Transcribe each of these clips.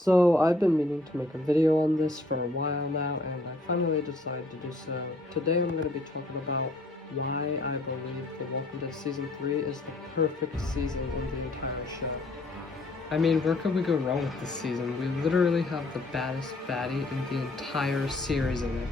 So I've been meaning to make a video on this for a while now, and I finally decided to do so. Today I'm going to be talking about why I believe The Walking Dead Season 3 is the perfect season in the entire show. I mean, where could we go wrong with this season? We literally have the baddest baddie in the entire series in it.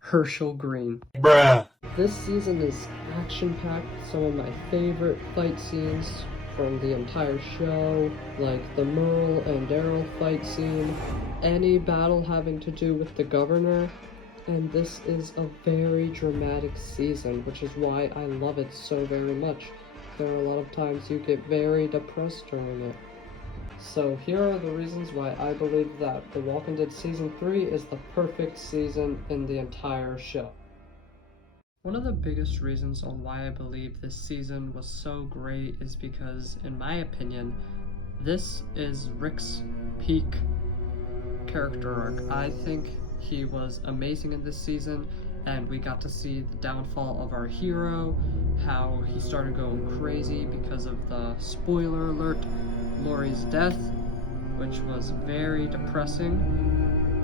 Herschel Green. Bruh. This season is action-packed with some of my favorite fight scenes from the entire show, like the Merle and Daryl fight scene, any battle having to do with the governor, and this is a very dramatic season, which is why I love it so very much. There are a lot of times you get very depressed during it. So here are the reasons why I believe that The Walking Dead Season 3 is the perfect season in the entire show. One of the biggest reasons on why I believe this season was so great is because, in my opinion, this is Rick's peak character arc. I think he was amazing in this season, and we got to see the downfall of our hero, how he started going crazy because of the spoiler alert, Laurie's death, which was very depressing.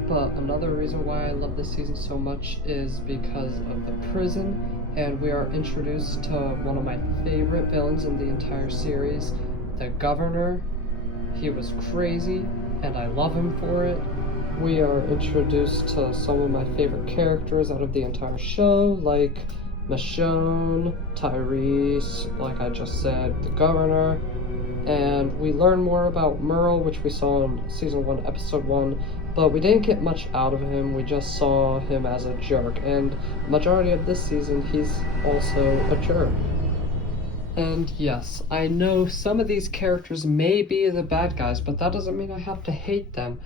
But another reason why I love this season so much is because of the prison, and we are introduced to one of my favorite villains in the entire series, the Governor. He was crazy, and I love him for it. We are introduced to some of my favorite characters out of the entire show, like Michonne, Tyrese, like I just said, the Governor, and we learn more about Merle, which we saw in Season 1, Episode 1, but we didn't get much out of him. We just saw him as a jerk, and majority of this season, he's also a jerk. And yes, I know some of these characters may be the bad guys, but that doesn't mean I have to hate them.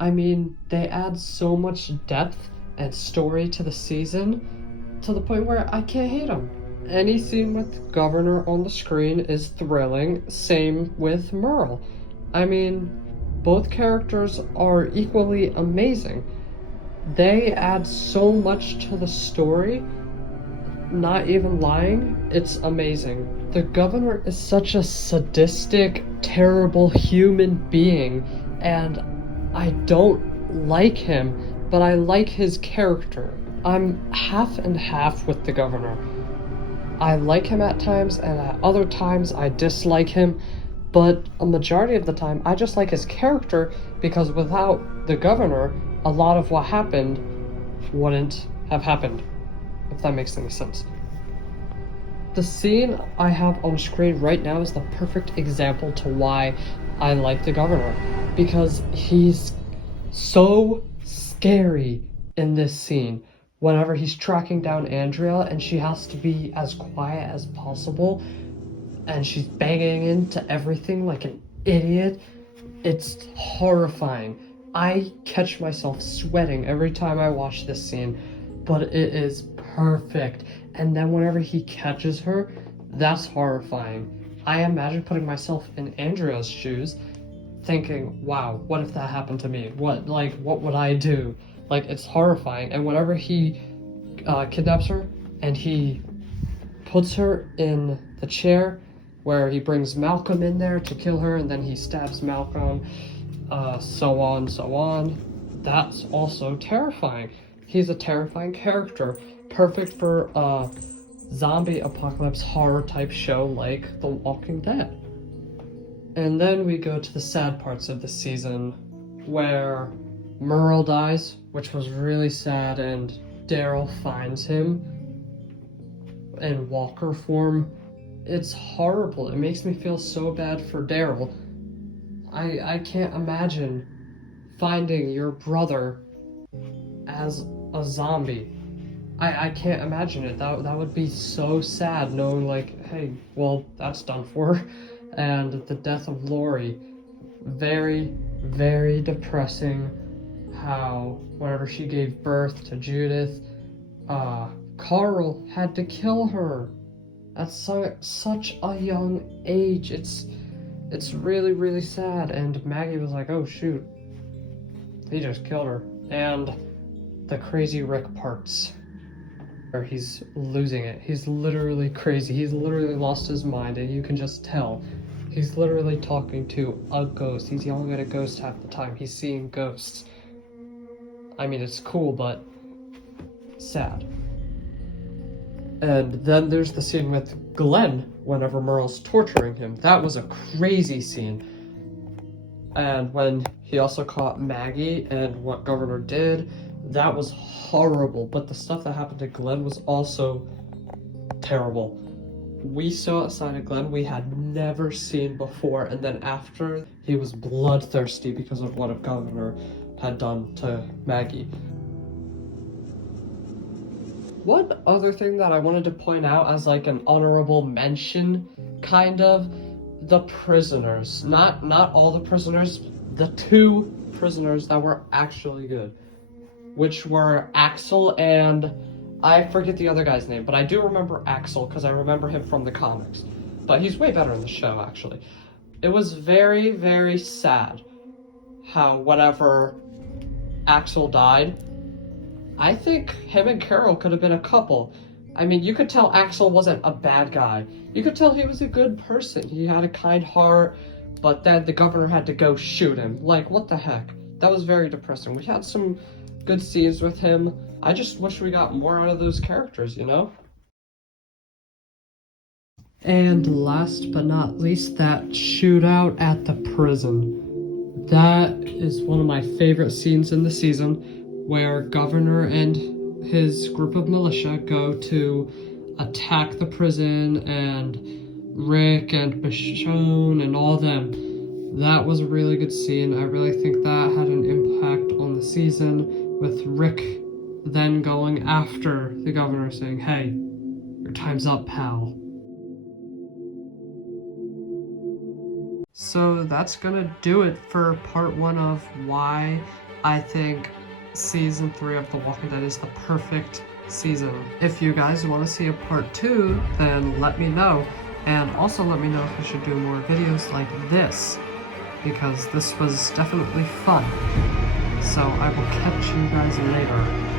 I mean, they add so much depth and story to the season, to the point where I can't hate them. Any scene with Governor on the screen is thrilling, same with Merle. I mean, both characters are equally amazing. They add so much to the story, not even lying, it's amazing. The Governor is such a sadistic, terrible human being, and I don't like him, but I like his character. I'm half and half with the Governor. I like him at times, and at other times I dislike him, but a majority of the time I just like his character, because without the Governor, a lot of what happened wouldn't have happened, if that makes any sense. The scene I have on screen right now is the perfect example to why I like the Governor, because he's so scary in this scene. Whenever he's tracking down Andrea and she has to be as quiet as possible, and she's banging into everything like an idiot, it's horrifying. I catch myself sweating every time I watch this scene, but it is perfect. And then whenever he catches her, that's horrifying. I imagine putting myself in Andrea's shoes, thinking, wow, what if that happened to me? What would I do? Like, it's horrifying. And whenever he kidnaps her and he puts her in the chair where he brings Malcolm in there to kill her, and then he stabs Malcolm, so on, that's also terrifying. He's a terrifying character, perfect for a zombie apocalypse horror type show like The Walking Dead. And then we go to the sad parts of the season, where Merle dies, which was really sad, and Daryl finds him in walker form. It's horrible. It makes me feel so bad for Daryl. I can't imagine finding your brother as a zombie. I can't imagine it. That would be so sad, knowing like, hey, well, that's done for. And the death of Laurie, very, very depressing. How whenever she gave birth to Judith, Carl had to kill her at such a young age. It's really, really sad. And Maggie was like, oh shoot, he just killed her. And the crazy Rick parts, where he's losing it. He's literally crazy. He's literally lost his mind, and you can just tell. He's literally talking to a ghost. He's yelling at a ghost half the time. He's seeing ghosts. I mean, it's cool, but sad. And then there's the scene with Glenn whenever Merle's torturing him. That was a crazy scene. And when he also caught Maggie and what Governor did, that was horrible. But the stuff that happened to Glenn was also terrible. We saw a side of Glenn we had never seen before, and then after, he was bloodthirsty because of what a Governor had done to Maggie. One other thing that I wanted to point out as like an honorable mention, kind of, the prisoners. Not all the prisoners, the 2 prisoners that were actually good, which were Axel and I forget the other guy's name, but I do remember Axel because I remember him from the comics. But he's way better in the show, actually. It was very, very sad how whenever Axel died, I think him and Carol could have been a couple. I mean, you could tell Axel wasn't a bad guy. You could tell he was a good person. He had a kind heart, but then the Governor had to go shoot him. Like, what the heck? That was very depressing. We had some good scenes with him. I just wish we got more out of those characters, you know? And last but not least, that shootout at the prison. That is one of my favorite scenes in the season, where Governor and his group of militia go to attack the prison, and Rick and Michonne and all them. That was a really good scene. I really think that had an impact on the season, with Rick then going after the Governor saying, "Hey, your time's up, pal." So that's gonna do it for part 1 of why I think season 3 of The Walking Dead is the perfect season. If you guys want to see a part 2, then let me know. And also let me know if I should do more videos like this, because this was definitely fun. So I will catch you guys later.